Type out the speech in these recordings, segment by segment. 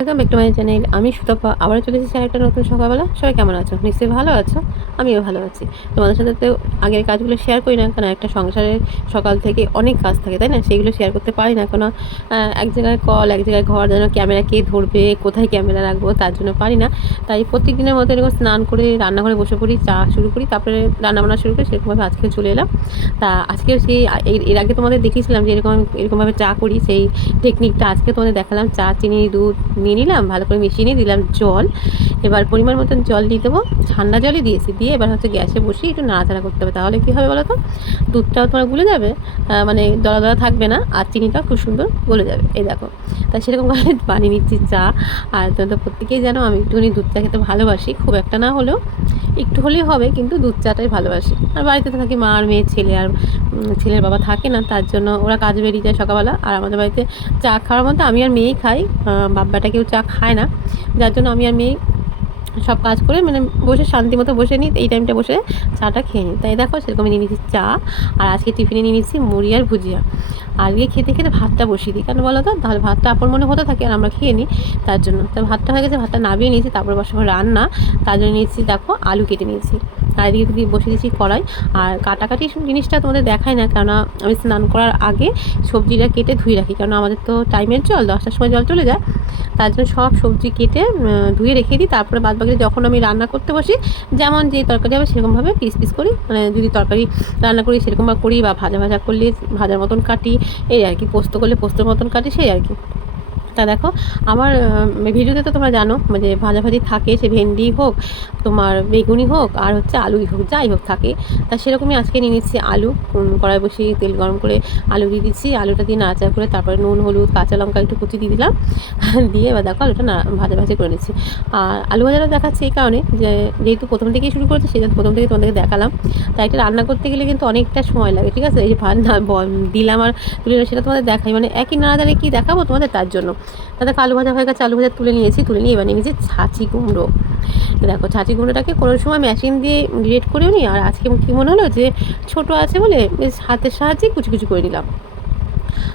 Welcome back to my channel. আমি সুতপা আবারও চলে এসেছি আরেকটা নতুন সকালবেলা। সবাই কেমন আছো? নিশ্চয়ই ভালো আছো। আমিও ভালো আছি। তোমাদের সাথে তো আগের কাজগুলো শেয়ার করি না, কারণ একটা সংসারের সকাল থেকে অনেক কাজ থাকে, তাই না? সেইগুলো শেয়ার করতে পারি না, কারণ এক জায়গায় কল, এক জায়গায় ঘর, যেন ক্যামেরা কে ধরবে, কোথায় ক্যামেরা রাখবো, তার জন্য পারি না। তাই প্রত্যেক দিনের মতো এরকম স্নান করে রান্নাঘরে বসে পড়ি, চা শুরু করি, তারপরে রান্নাবান্না শুরু করি। সেরকমভাবে আজকে চলে এলাম। তা আজকেও সেই এর আগে তোমাদের দেখিয়েছিলাম যে এরকমভাবে চা করি, সেই টেকনিকটা আজকে তোমাদের দেখালাম। চা, চিনি, দুধ নিয়ে নিলাম, ভালো করে মিশিয়ে নিয়ে দিলাম জল। এবার পরিমাণ মতন জল দিয়ে দেবো, ঠান্ডা জলই দিয়েছি। দিয়ে এবার হচ্ছে গ্যাসে বসিয়ে একটু নাড়াচাড়া করতে হবে। তাহলে কী হবে বলো তো, দুধটাও তোমার গুলে যাবে, মানে দলা দলা থাকবে না, আর চিনিটাও খুব সুন্দর গলে যাবে। এই দেখো, তাই সেরকমভাবে বানিয়ে নিচ্ছি চা। আর তোমরা তো প্রত্যেকেই জানো আমি একটুখানি দুধটা খেতে ভালোবাসি, খুব একটা না হলেও একটু হলেই হবে, কিন্তু দুধ চাটাই ভালোবাসি। আর বাড়িতে তো থাকি মা আর মেয়ে, ছেলে আর ছেলের বাবা থাকে না, তার জন্য ওরা কাজ বেরিয়ে যায় সকালবেলা। আর আমাদের বাড়িতে চা খাওয়ার মতো আমি আর মেয়েই খাই, বাব্বাটা কেউ চা খায় না, যার জন্য আমি আর মেয়ে সব কাজ করে মানে বসে শান্তি মতো বসে নিই, এই টাইমটা বসে চাটা খেয়ে নিই। তাই দেখো সেরকম নিয়ে নিচ্ছি চা। আর আজকে টিফিনে নিয়ে নিচ্ছি মুড়ি আর ভুজিয়া। আর গিয়ে খেতে খেতে ভাতটা বসিয়ে দিই, কেন বলো তো, তাহলে ভাতটা আপন মনে হতে থাকে আর আমরা খেয়ে নিই, তার জন্য। তাই ভাতটা হয়ে গেছে, ভাতটা নামিয়ে নিয়েছি, তারপরে বসাবো রান্না। তার জন্য নিয়েছি দেখো আলু কেটে নিয়েছি, আর এদিকে দিয়ে বসিয়ে দিয়েছি কড়াই। আর কাটাকাটি জিনিসটা তোমাদের দেখাই না, কেননা আমি স্নান করার আগে সবজিটা কেটে ধুয়ে রাখি, কারণ আমাদের তো টাইমের জল 10টার সময় জল চলে যায়। তার জন্য সব সবজি কেটে ধুয়ে রেখে দিই, তারপরে বাদবাকি যখন আমি রান্না করতে বসি, যেমন যে তরকারি হবে সেরকমভাবে পিস পিস করি, মানে যদি তরকারি রান্না করি সেরকমভাবে করি, বা ভাজা ভাজা করলে ভাজার মতন কাটি, এই আর কি। পোস্ত করলে পোস্তর মতন কাটি, সেই আর কি। তা দেখো আমার ভিডিওতে তো তোমরা জানো যে ভাজাভাজি থাকে, সে ভেন্ডি হোক, তোমার বেগুনি হোক, আর হচ্ছে আলুই হোক, যাই হোক থাকে। তা সেরকমই আজকে নিয়ে নিচ্ছি আলু। কড়াই বসিয়ে তেল গরম করে আলু দিয়ে দিচ্ছি, আলুটা দিয়ে নাড়াচাড়া করে তারপরে নুন, হলুদ, কাঁচা লঙ্কা একটু কুচি দিয়ে দিলাম। দিয়ে এবার দেখো আলুটা ভাজা ভাজি করে নিচ্ছি। আর আলু ভাজাটা দেখাচ্ছি এই কারণে যে যেহেতু প্রথম থেকেই শুরু করেছি, সেটা প্রথম থেকে তোমাদেরকে দেখালাম। তাই এটা রান্না করতে গেলে কিন্তু অনেকটা সময় লাগে, ঠিক আছে? এই যে ভাত দিলাম আর তুলে সেটা তোমাদের দেখাই, মানে একই নাড়াচাড়ে কি দেখাবো তোমাদের, তার জন্য। তাদের আলু ভাজা হয়ে গেছে, আলু ভাজা তুলে নিয়েছি, তুলে নিয়ে এবার নিয়ে নিয়েছি ছাঁচি কুমড়ো। দেখো ছাঁচি কুমড়োটাকে কোনো সময় মেশিন দিয়ে গ্রেট করেও নিই, আর আজকে কী মনে হলো যে ছোটো আছে বলে বেশ হাতের সাহায্যে কুচি কুচি করে নিলাম।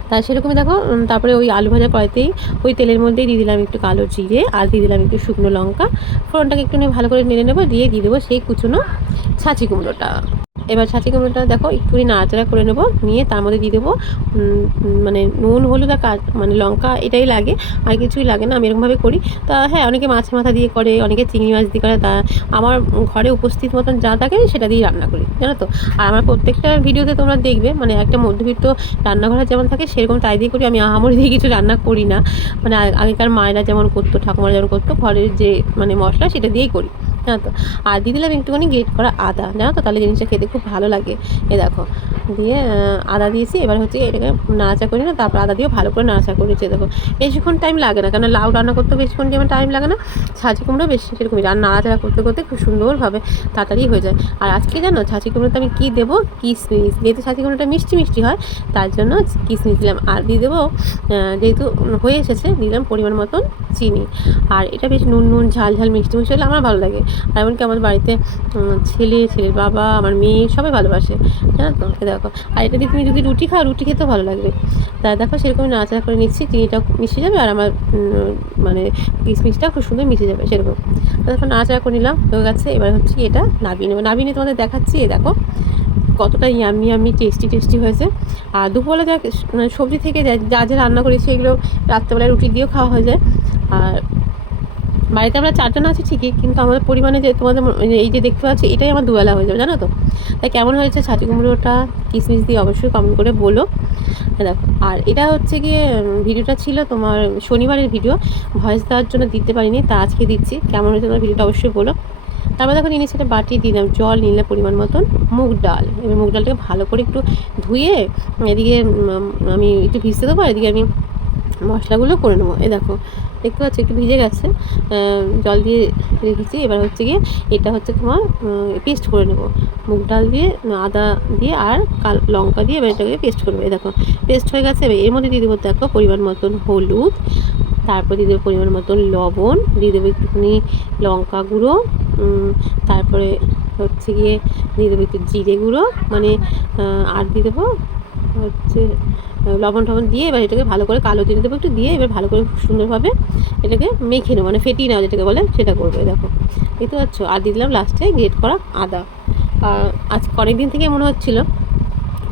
তা সেরকমই দেখো, তারপরে ওই আলু ভাজা কড়াইতেই ওই তেলের মধ্যেই দিয়ে দিলাম একটু কালো জিরে, আর দিয়ে দিলাম একটু শুকনো লঙ্কা। ফোড়নটাকে একটু নিয়ে ভালো করে নেড়ে নেবো, দিয়ে দেবো সেই কুচনো ছাঁচি কুমড়োটা। এবার ছাঁচি কুমড়োটা দেখো একটুখানি নাড়াচাড়া করে নেবো, নিয়ে তার মধ্যে দিয়ে দেবো মানে নুন, হলুদ আর মানে লঙ্কা, এটাই লাগে, আর কিছুই লাগে না। আমি এরকমভাবে করি। তা হ্যাঁ, অনেকে মাছ মাথা দিয়ে করে, অনেকে চিংড়ি মাছ দিয়ে করে। তা আমার ঘরে উপস্থিত মতন যা থাকে সেটা দিয়েই রান্না করি, জানো তো। আর আমার প্রত্যেকটা ভিডিওতে তোমরা দেখবে, মানে একটা মধ্যবিত্ত রান্নাঘরে যেমন থাকে সেরকম তাই দিয়ে করি। আমি আহামরি দিয়ে কিছু রান্না করি না, মানে আগেকার মায়েরা যেমন করতো, ঠাকুমারা যেমন করতো, ঘরের যে মানে মশলা সেটা দিয়েই করি, জানো তো। আর দিয়ে দিলাম একটুখানি গ্রেট করা আদা, জানো তো, তাহলে জিনিসটা খেতে খুব ভালো লাগে। এ দেখো, দিয়ে আদা দিয়েছি। এবার হচ্ছে এটাকে নাড়াচা করি না, তারপর আদা দিয়েও ভালো করে নাড়াচা করেছি। দেখো বেশিক্ষণ টাইম লাগে না, কারণ লাউ রান্না করতে বেশিক্ষণ যেমন টাইম লাগে না, ছাঁচি কুমড়ো বেশি সেরকমই। আর নাড়াচাড়া করতে করতে খুব সুন্দরভাবে তাড়াতাড়ি হয়ে যায়। আর আজকে জানো ছাঁচি কুমড়োতে আমি কী দেবো, কিশমিশ। যেহেতু ছাঁচি কুমড়োটা মিষ্টি মিষ্টি হয়, তার জন্য কিশমিশ দিলাম। আর দিয়ে দেবো, যেহেতু হয়ে এসেছে, দিলাম পরিমাণ মতন চিনি। আর এটা বেশ নুন নুন ঝাল ঝাল মিষ্টি মিষ্টি হলে আমার ভালো লাগে। আর এমনকি আমাদের বাড়িতে ছেলের বাবা, আমার মেয়ে সবাই ভালোবাসে, জানো তো। দেখো, আর এটা দিয়ে তুমি যদি রুটি খাও, রুটি খেতেও ভালো লাগবে। তা দেখো সেরকমই নাড়াচাড়া করে নিচ্ছি, চিনিটা মিশে যাবে, আর আমার মানে কিশমিশটা খুব সুন্দর মিশে যাবে সেরকম। দেখো নাড়াচাড়া করে নিলাম, হয়ে গেছে। এবার হচ্ছে এটা নাবিয়ে নেবো। নাবিয়ে নিয়ে তোমাদের দেখাচ্ছি। দেখো কতটা ইয়াম্মি ইয়াম্মি টেস্টি টেস্টি হয়েছে। আর দুপুরবেলা যা মানে সবজি থেকে যা যা রান্না করেছি এগুলো রাত্রেবেলায় রুটি দিয়েও খাওয়া হয়ে যায়। আর বাড়িতে আমরা 4 জন আছি ঠিকই, কিন্তু আমাদের পরিমাণে যে তোমাদের এই যে দেখতে পাচ্ছি, এটাই আমার দুবেলা হয়ে যাবে, জানো তো। তাই কেমন হয়েছে ছাঁচি কুমড়োটা কিশমিশ দিয়ে অবশ্যই কমেন্ট করে বলো। দেখো, আর এটা হচ্ছে গিয়ে ভিডিওটা ছিল তোমার শনিবারের ভিডিও, ভয়েস দেওয়ার জন্য দিতে পারিনি, তা আজকে দিচ্ছি। কেমন হয়েছে তোমার ভিডিওটা অবশ্যই বলো। তারপর দেখো নিয়ে নিচ্ছি একটা বাটি, দিলাম জল, নিলে পরিমাণ মতন মুগ ডাল। এবার মুগ ডালটাকে ভালো করে একটু ধুয়ে এদিকে আমি একটু ভিজতে দেবো, আর এদিকে আমি মশলাগুলো করে নেবো। দেখো দেখতে পাচ্ছি একটু ভিজে গেছে, জল দিয়ে রেখেছি। এবার হচ্ছে গিয়ে এটা হচ্ছে তোমার পেস্ট করে নেবো, মুগ ডাল দিয়ে, আদা দিয়ে, আর লঙ্কা দিয়ে এবার এটাকে পেস্ট করবো। দেখো পেস্ট হয়ে গেছে। এবার এর মধ্যে দিয়ে দেবো দেখো পরিমাণ মতন হলুদ, তারপর দিয়ে দেবো পরিমাণ মতন লবণ, দিয়ে দেবো একটুখানি লঙ্কা গুঁড়ো, তারপরে হচ্ছে গিয়ে দিয়ে দেবো একটু জিরে গুঁড়ো, মানে আর দিয়ে দেবো হচ্ছে লবণ টবণ দিয়ে এবার এটাকে ভালো করে কালো জিরে দেবো একটু দিয়ে এবার ভালো করে খুব সুন্দরভাবে এটাকে মেখে নেবো, মানে ফেটিয়ে নেওয়া যেটাকে বলে সেটা করবো। দেখো দেখতে পাচ্ছ। আর দিয়ে দিলাম লাস্টে গ্রেট করা আদা। আর আজ অনেক দিন থেকে মনে হচ্ছিলো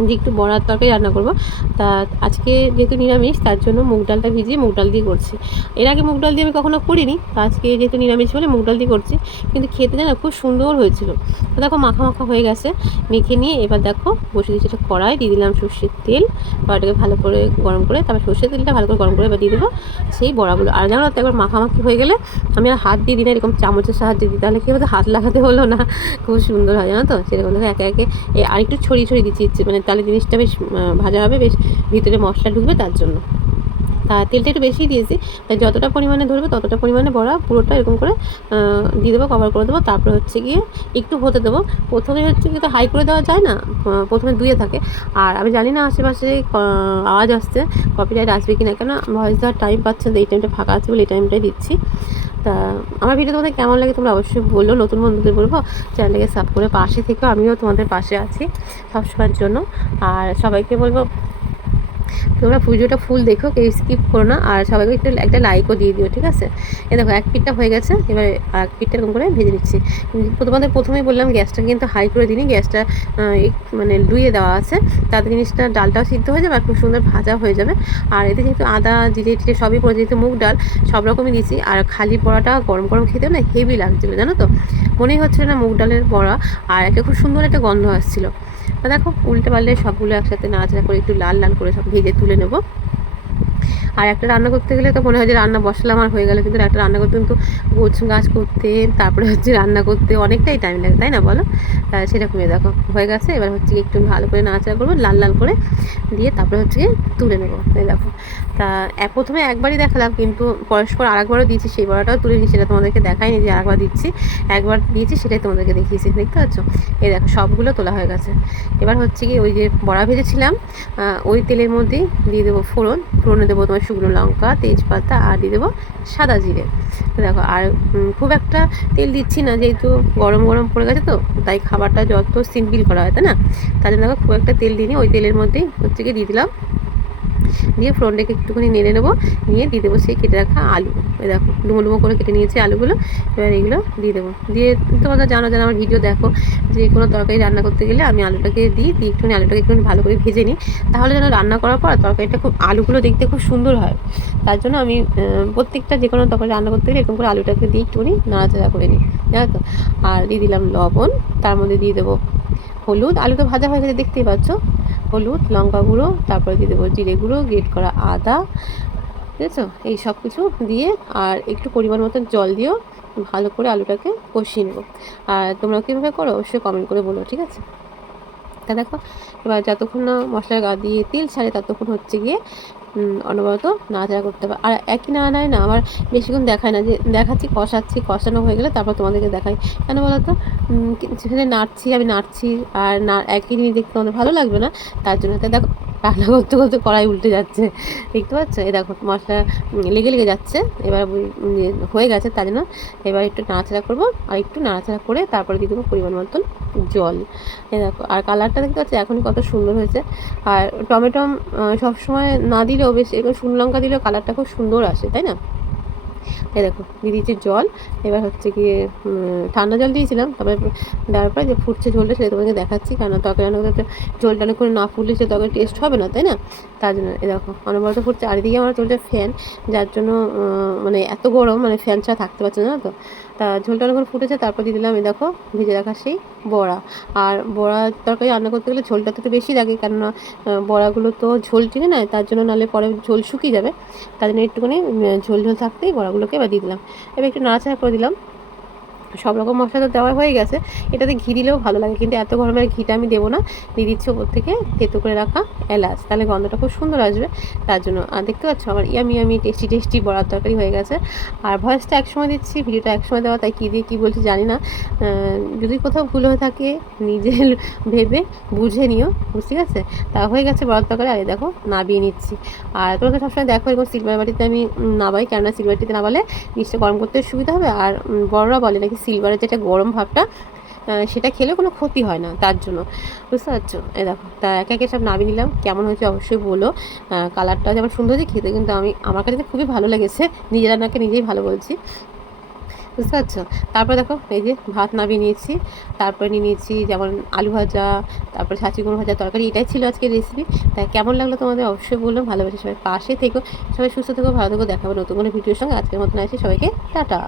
যে একটু বড়ার তরকারি রান্না করব। তা আজকে যেহেতু নিরামিষ তার জন্য মুগ ডালটা ভিজিয়ে মুগ ডাল দিয়ে করছি। এর আগে মুগ ডাল দিয়ে আমি কখনো করিনি, তো আজকে যেহেতু নিরামিষ বলে মুগ ডাল দিয়ে করছি, কিন্তু খেতে জানো খুব সুন্দর হয়েছিল। তো দেখো মাখা মাখা হয়ে গেছে, মেখে নিয়ে এবার দেখো বসে দিচ্ছি একটা কড়াই, দিয়ে দিলাম সর্ষের তেল, কড়াইটাকে ভালো করে গরম করে তারপর সর্ষের তেলটা ভালো করে গরম করে এবার দিয়ে দেবো সেই বড়াগুলো। আর জানো তো একবার মাখামাখি হয়ে গেলে আমি আর হাত দিয়ে দিই না, এরকম চামচের সাহায্যে দিই, তাহলে কী বলতো হাত লাগাতে হলো না, খুব সুন্দর হয় জানো তো। সেরকম দেখো একে একে আরেকটু ছড়িয়ে ছড়িয়ে দিচ্ছি, মানে তাহলে জিনিসটা বেশ ভাজা হবে, বেশ ভিতরে মশলা ঢুকবে তার জন্য। তা তেলটা একটু বেশি দিয়েছি, তাই যতটা পরিমাণে ধরবে ততটা পরিমাণে বড়া পুরোটা এরকম করে দিয়ে দেবো, কভার করে দেবো। তারপরে হচ্ছে গিয়ে একটু হতে দেবো। প্রথমে হচ্ছে গিয়ে তো হাই করে দেওয়া যায় না, প্রথমে ধুয়ে থাকে। আর আমি জানি না আশেপাশে আওয়াজ আসছে, কপিরাইট আসবে কি না, কেন ভয়েস দেওয়ার টাইম পাচ্ছে না, এই টাইমটা ফাঁকা আছে বলে এই টাইমটাই দিচ্ছি। তা আমার ভিডিও তোমাদের কেমন লাগে তোমরা অবশ্যই বললো। নতুন বন্ধুদের বলবো চ্যানেলটাকে সাবস্ক্রাইব করে পাশে থেকেও, আমিও তোমাদের পাশে আছি সবসময়ের জন্য। আর সবাইকে বলবো তোমরা ভিডিওটা ফুল দেখো, কেউ স্কিপ করো না, আর সবাইকে একটু একটা লাইকও দিয়ে দিও, ঠিক আছে। এই দেখো এক পিঠটা হয়ে গেছে, এবার এক পিঠটা এরকম করে ভেজে নিচ্ছি। তোমাদের প্রথমেই বললাম গ্যাসটা কিন্তু হাই করে দিই, গ্যাসটা মানে ডুইয়ে দেওয়া আছে, তাতে জিনিসটা ডালটাও সিদ্ধ হয়ে যাবে আর খুব সুন্দর ভাজা হয়ে যাবে। আর এতে যেহেতু আদা জিরে টিরে সবই পড়ে, যেহেতু মুগ ডাল সব রকমই দিয়েছি, আর খালি বড়াটা গরম গরম খেতে না হেভি লাগছিলো জানো তো, মনেই হচ্ছিলো না মুগ ডালের বড়া, আর একটা খুব সুন্দর একটা গন্ধ আসছিলো। দেখো উল্টে পারলে সবগুলো একসাথে নাড়াচাড়া করে একটু লাল লাল করে সব ভেজে তুলে নেবো। আর একটা রান্না করতে গেলে তো মনে হয় যে রান্না বসালাম আর হয়ে গেলো, কিন্তু একটা রান্না করতে কিন্তু গোছ গাছ করতে তারপরে হচ্ছে রান্না করতে অনেকটাই টাইম লাগে, তাই না বলো। সেরকমই দেখো হয়ে গেছে, এবার হচ্ছে একটু ভালো করে নাড়াচাড়া করবো লাল লাল করে দিয়ে তারপরে হচ্ছে তুলে নেবো। এই দেখো তা প্রথমে একবারই দেখালাম, কিন্তু পরস্পর আরেকবারও দিয়েছি, সেই বড়াটাও তুলে নিই, সেটা তোমাদেরকে দেখাইনি যে আরেকবার দিচ্ছি, একবার দিয়েছি সেটাই তোমাদেরকে দেখিয়েছি, দেখতে পাচ্ছ। এই দেখো সবগুলো তোলা হয়ে গেছে। এবার হচ্ছে কি ওই যে বড়া ভেজেছিলাম ওই তেলের মধ্যেই দিয়ে দেবো ফোড়নে দেবো তোমার শুকনো লঙ্কা তেজপাতা, আর দিয়ে দেবো সাদা জিরে। দেখো আর খুব একটা তেল দিচ্ছি না, যেহেতু গরম গরম পড়ে গেছে তো, তাই খাবারটা যত সিম্পল করা হয় তাই না, তার জন্য দেখো খুব একটা তেল দিইনি, ওই তেলের মধ্যেই হচ্ছে গিয়ে দিয়ে দিলাম, দিয়ে ফোড়নটাকে একটুখানি নেড়ে নেবো, নিয়ে দিয়ে দেবো সেই কেটে রাখা আলু। এই দেখো ডুমো ডুমো করে কেটে নিয়েছি আলুগুলো, এবার এইগুলো দিয়ে দেবো। দিয়ে তোমরা জানো আমার ভিডিও দেখো যে কোনো তরকারি রান্না করতে গেলে আমি আলুটাকে দিই একটুখানি আলুটাকে একটুখানি ভালো করে ভেজে নিই, তাহলে যেন রান্না করার পর তরকারিটা খুব আলুগুলো দেখতে খুব সুন্দর হয়। তার জন্য আমি প্রত্যেকটা যে কোনো তরকারি রান্না করতে গেলে এরকম করে আলুটাকে দিয়ে একটুখানি নাড়াচাড়া করে নিই, জানো তো। আর দিয়ে দিলাম লবণ, তার মধ্যে দিয়ে দেবো হলুদ, আলু তো ভাজা হয়ে গেছে দেখতেই পাচ্ছ, হলুদ লঙ্কা গুঁড়ো, তারপরে দিয়ে দেবো জিরে গুঁড়ো, গ্রেট করা আদা, ঠিক আছে, এই সব কিছু দিয়ে আর একটু পরিমাণ মতো জল দিয়েও ভালো করে আলুটাকে কষিয়ে নেবো। আর তোমরা কীভাবে করো অবশ্যই কমেন্ট করে বলো, ঠিক আছে। তা দেখো এবার যতক্ষণ না মশলার গা দিয়ে তেল ছাড়ে ততক্ষণ হচ্ছে গিয়ে অনবরত নাড়াচাড়া করতে হবে। আর একই নাড়ায় না আমার বেশিক্ষণ দেখায় না, যে দেখাচ্ছি কষাচ্ছি, কষানো হয়ে গেলে তারপর তোমাদেরকে দেখাই, কেন বলো তো সেখানে আমি নাড়ছি আর একই জিনিস দেখতে তোমাদের ভালো লাগবে না, তার জন্য। তাই দেখো রান্না করতে করতে কড়াই উল্টে যাচ্ছে, দেখতে পাচ্ছ। এই দেখো মশলা লেগে লেগে যাচ্ছে, এবার হয়ে গেছে, তার জন্য এবার একটু নাড়াচাড়া করবো, আর একটু নাড়াচাড়া করে তারপরে দিয়ে দেবো পরিমাণ মতন জল। এই দেখো আর কালারটা দেখতে পাচ্ছি এখনই কত সুন্দর হয়েছে। আর টমেটো সবসময় না দিলেও বেশ এবার শুকনো লঙ্কা দিলেও কালারটা খুব সুন্দর আসে, তাই না। এই দেখো দিয়ে দিয়েছি জল, এবার হচ্ছে গিয়ে ঠান্ডা জল দিয়েছিলাম, তারপরে দেওয়ার পরে যে ফুটছে ঝোলটা সেটা তোমাকে দেখাচ্ছি, কারণ তরকারি রান্না করতে ঝোলটা অনেকক্ষণ না ফুটলে সে তরকারি টেস্ট হবে না, তাই না। তার জন্য এই দেখো অনবরত ফুটছে, আর এদিকে আমার চলছে ফ্যান, যার জন্য মানে এত গরম, মানে ফ্যান ছাড়া থাকতে পারছে না তো। তা ঝোলটা অনেকক্ষণ ফুটেছে, তারপর দিয়ে দিলাম এই দেখো ভেজে রাখা সেই বড়া। আর বড়া তরকারি রান্না করতে গেলে ঝোলটা তো একটু বেশি লাগে, কেননা বড়াগুলো তো ঝোল টেনে নেয়, তার জন্য নাহলে পরে ঝোল শুকিয়ে যাবে, তার জন্য একটুখানি ঝোল ঝোল থাকতেই বড়াগুলোকে এবার দিয়ে দিলাম। এবার একটু নাড়াচাড়া করে দিলাম, সব রকম মশলা তো দেওয়া হয়ে গেছে, এটাতে ঘি দিলেও ভালো লাগে, কিন্তু এত গরমের ঘিটা আমি দেবো না, দিয়ে দিচ্ছি ওপর থেকে থেতো করে রাখা এলাচ, তাহলে গন্ধটা খুব সুন্দর আসবে, তার জন্য। আর দেখতে পাচ্ছ আমার ইয়ামি টেস্টি টেস্টি বড়ার তরকারি হয়ে গেছে। আর ভয়েসটা একসময় দিচ্ছি, ভিডিওটা একসময় দেওয়া, তাই কী দিয়ে কী বলছি জানি না, যদি কোথাও ভুল হয়ে থাকে নিজে ভেবে বুঝে নিও, ঠিক আছে। তা হয়ে গেছে বড়ার তরকারি, আর দেখো নাবিয়ে নিচ্ছি। আর তোমাকে সবসময় দেখো এরকম সিলভার বাটিতে আমি নাবাই, কেননা সিলভার বাটিতে নাবালে জিনিসটা গরম করতে সুবিধা হবে। আর বড়রা বলে নাকি সিলভারের যেটা গরম ভাবটা সেটা খেলে কোনো ক্ষতি হয় না তার জন্য, বুঝতে পারছো? এই দেখো, তা একে একে সব নামিয়ে নিলাম। কেমন হয়েছে অবশ্যই বলো। কালারটা যেমন সুন্দর হয়েছে, খেতে কিন্তু আমার কাছে তো খুবই ভালো লেগেছে, নিজের রান্নাকে নিজেই ভালো বলছি, বুঝতে পারছো? তারপরে দেখো এই যে ভাত নামিয়ে নিয়েছি, তারপরে নিয়ে নিয়েছি যেমন আলু ভাজা, তারপরে ছাঁচি কুমড়ো ভাজা তরকারি। এটাই ছিল আজকের রেসিপি। তাই কেমন লাগলো তোমাদের অবশ্যই বললো। ভালোবেসে সবাই পাশে থেকো, সবাই সুস্থ থেকো, ভালো থেকো। দেখাবো নতুন কোনো ভিডিওর সঙ্গে। আজকের মতন আসি, সবাইকে টাটা।